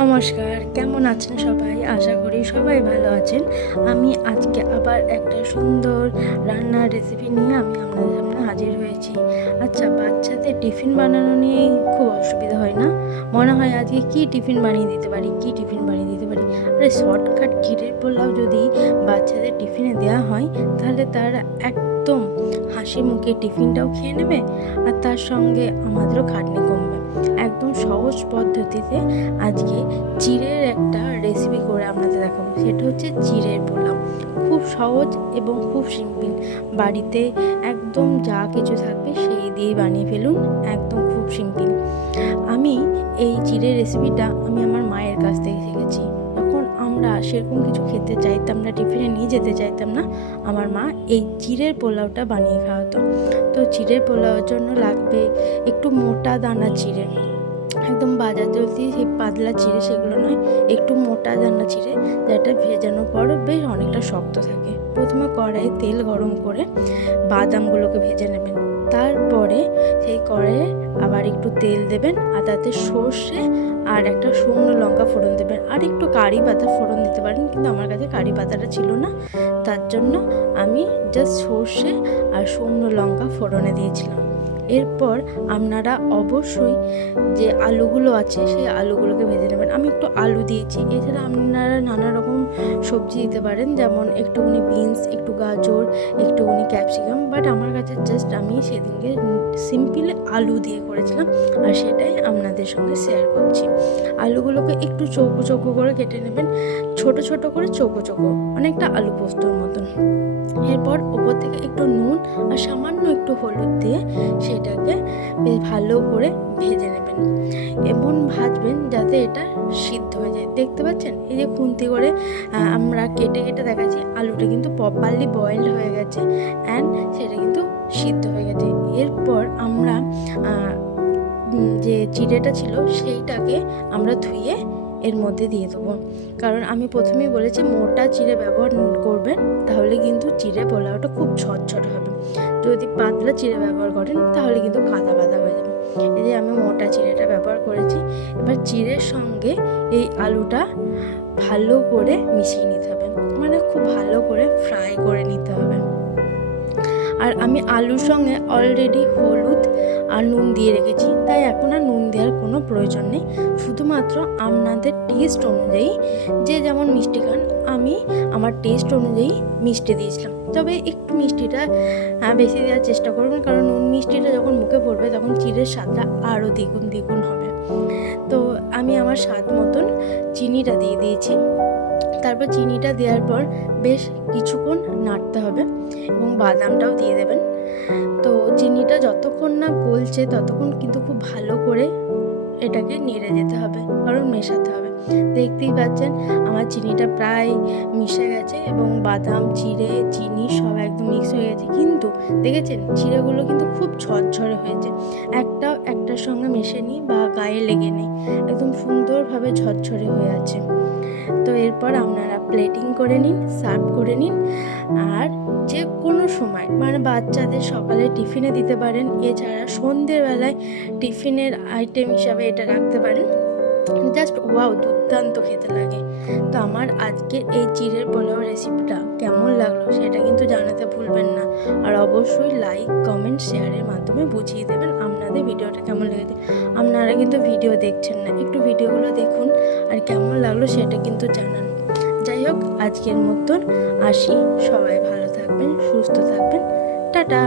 নমস্কার, কেমন আছেন সবাই? আশা করি সবাই ভালো আছেন। আমি আজকে আবার একটা সুন্দর রান্নার রেসিপি নিয়ে আমি আপনাদের সামনে হাজির হয়েছি। আচ্ছা, বাচ্চাদের টিফিন বানানো নিয়ে খুব অসুবিধা হয় না? মনে হয় আজকে কী টিফিন বানিয়ে দিতে পারি, আরে শর্টকাট ক্ষীরের পোলাও যদি বাচ্চাদের টিফিনে দেওয়া হয়, তাহলে তারা একদম হাসি মুখে টিফিনটাও খেয়ে নেবে, আর তার সঙ্গে আমাদেরও খাটনি কমবে। একদম সহজ পদ্ধতিতে আজকে চিড়ের একটা রেসিপি করে আপনাদের দেখাবো। সেটা হচ্ছে চিড়ের পোলাও। খুব সহজ এবং খুব সিম্পল। বাড়িতে একদম যা কিছু থাকবে সেই দিয়ে বানিয়ে ফেলুন, একদম খুব সিম্পল। আমি এই চিড়ের রেসিপিটা আমি আমার মায়ের কাছ থেকে শিখেছি। যখন আমরা সেরকম কিছু খেতে চাইতাম না, টিফিনে নিয়ে যেতে চাইতাম না, আমার মা এই চিড়ের পোলাওটা বানিয়ে খাওয়াতো। তো চিড়ের পোলাওর জন্য লাগবে একটু মোটা দানা চিড়ে, একদম বাজার চলতি সেই পাতলা চিড়ে সেগুলো নয়, একটু মোটা দানা চিড়ে, যেটা ভেজানোর পর বেশ অনেকটা শক্ত থাকে। প্রথমে কড়াইয়ে তেল গরম করে বাদামগুলোকে ভেজে নেবেন। তারপরে সেই কড়াইয়ে আবার একটু তেল দেবেন, আর তাতে সর্ষে আর একটা শুকনো লঙ্কা ফোড়ন দেবেন, আর একটু কারি পাতা ফোড়ন দিতে পারেন, কিন্তু আমার কাছে কারি পাতাটা ছিল না, তার জন্য আমি জাস্ট সর্ষে আর শুকনো লঙ্কা ফোড়নে দিয়েছিলাম। এরপর আপনারা অবশ্যই যে আলুগুলো আছে সেই আলুগুলোকে ভেজে নেবেন। আমি একটু আলু দিয়েছি, এছাড়া আপনারা নানা রকম সবজি দিতে পারেন, যেমন একটুখানি বিনস, একটু গাজর, একটুখানি ক্যাপসিকাম, বাট আমার কাছে জাস্ট আমি সেদিনকে সিম্পল আলু দিয়ে করেছিলাম, আর সেটাই আপনাদের সঙ্গে শেয়ার করছি। আলুগুলোকে একটু চৌকো চৌকো করে কেটে নেবেন, ছোট ছোট করে চৌকো চৌকো, অনেকটা আলু পোস্তর মতন। এরপর ওপর থেকে একটু নুন আর সামান্য একটু হলুদ দিয়ে সেটাকে বেশ ভালো করে ভেজে নেবেন। এমন ভাজবেন যাতে এটা সিদ্ধ হয়ে যায়। দেখতে পাচ্ছেন এই যে খুন্তি করে আমরা কেটে কেটে দেখাচ্ছি, আলুটা কিন্তু প্রপারলি বয়েলড হয়ে গেছে অ্যান্ড সেটা কিন্তু সিদ্ধ হয়ে গেছে। এরপর আমরা যে চিড়েটা ছিল সেইটাকে আমরা ধুয়ে এর মধ্যে দিয়ে দেবো, কারণ আমি প্রথমেই বলেছি মোটা চিড়ে ব্যবহার করবেন, তাহলে কিন্তু চিড়ে পোলাওটা খুব ঝরঝরে হবে। যদি পাতলা চিড়ে ব্যবহার করেন তাহলে কিন্তু কাদা কাদা হয়ে যাবে। এই যে আমি মোটা চিড়েটা ব্যবহার করেছি। এবার চিড়ের সঙ্গে এই আলুটা ভালো করে মিশিয়ে নিতে হবে, মানে খুব ভালো করে ফ্রাই করে নিতে হবে। আর আমি আলুর সঙ্গে অলরেডি হলুদ আর নুন দিয়ে রেখেছি, তাই এখন আর নুন দেওয়ার কোনো প্রয়োজন নেই। শুধুমাত্র আপনাদের টেস্ট অনুযায়ী যে যেমন মিষ্টি খান, আমি আমার টেস্ট অনুযায়ী মিষ্টি দিয়েছিলাম। তবে একটু মিষ্টিটা বেশি দেওয়ার চেষ্টা করবেন, কারণ নুন মিষ্টিটা যখন মুখে পড়বে তখন চিড়ের স্বাদটা আরও দ্বিগুণ হবে। তো আমি আমার স্বাদ মতন চিনিটা দিয়ে দিয়েছি। তারপর চিনিটা দেওয়ার পর বেশ কিছুক্ষণ নাড়তে হবে এবং বাদামটাও দিয়ে দেবেন। তো চিনিটা যতক্ষণ না গলছে ততক্ষণ কিন্তু খুব ভালো করে এটাকে নেড়ে যেতে হবে, কারণ মেশাতে হবে। দেখতেই পাচ্ছেন আমার চিনিটা প্রায় মিশে গেছে এবং বাদাম, চিড়ে, চিনি সব একদম মিক্স হয়ে গেছে। কিন্তু দেখেছেন চিড়েগুলো কিন্তু খুব ঝরঝরে হয়েছে, একটাও একটার সঙ্গে মেশেনি বা গায়ে লেগে নেই, একদম সুন্দরভাবে ঝরঝরে হয়ে আছে। তো এরপর আপনারা প্লেটিং করে নিন, সার্ভ করে নিন, আর যে কোনো সময় মানে বাচ্চাদের সকালে টিফিনে দিতে পারেন, এছাড়া সন্ধ্যেবেলায় টিফিনের আইটেম হিসাবে এটা রাখতে পারেন। জাস্ট ওয়াও, দুর্দান্ত খেতে লাগে। তো আমার আজকের এই চিড়ের পোলাও রেসিপিটা কেমন লাগলো সেটা কিন্তু জানাতে ভুলবেন না, আর অবশ্যই লাইক, কমেন্ট, শেয়ারের মাধ্যমে বুঝিয়ে দেবেন আপনাদের ভিডিওটা কেমন লেগেছে। আপনারা কিন্তু ভিডিও দেখছেন না, একটু ভিডিওগুলো দেখুন আর কেমন লাগলো সেটা কিন্তু জানান। যাই হোক, আজকের মতন আসি, সবাই ভালো থাকবেন, সুস্থ থাকবেন, টাটা।